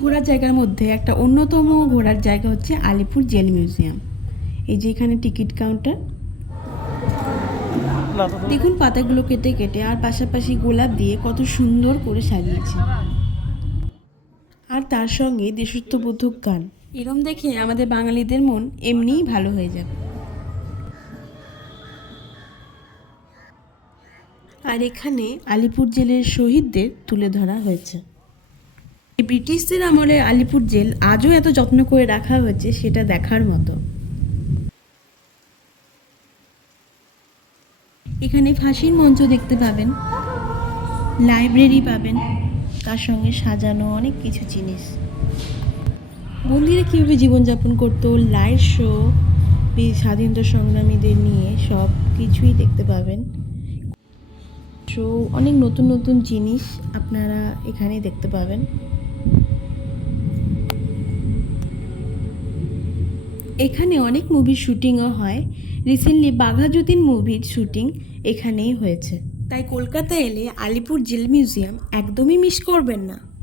ঘোরার জায়গার মধ্যে একটা অন্যতম ঘোরার জায়গা হচ্ছে আলিপুর জেল মিউজিয়াম। এই যে এখানে টিকিট কাউন্টার। দেখুন পাতাগুলো কেটে কেটে আর পাশাপাশি গোলাপ দিয়ে কত সুন্দর করে সাজিয়েছে। আর তার সঙ্গে দেশত্ববোধক গান। এরম দেখে আমাদের বাঙালিদের মন এমনিই ভালো হয়ে যাবে। আর এখানে আলিপুর জেলের শহীদদের তুলে ধরা হয়েছে। ব্রিটিশদের আমলে আলিপুর জেল আজও এত যত্ন করে রাখা হয়েছে সেটা দেখার মতো। এখানে ফাঁসির মঞ্চ দেখতে পাবেন, লাইব্রেরি পাবেন, তার সঙ্গে সাজানো অনেক কিছু জিনিস। বন্দিরা কীভাবে জীবনযাপন করতো লাইট শো স্বাধীনতা সংগ্রামীদের নিয়ে সব কিছুই দেখতে পাবেন। শো অনেক নতুন নতুন জিনিস আপনারা এখানে দেখতে পাবেন। এখানে অনেক মুভির শ্যুটিংও হয়। রিসেন্টলি বাঘা যতীন মুভির শুটিং এখানেই হয়েছে। তাই কলকাতা এলে আলিপুর জেল মিউজিয়াম একদমই মিস করবেন না।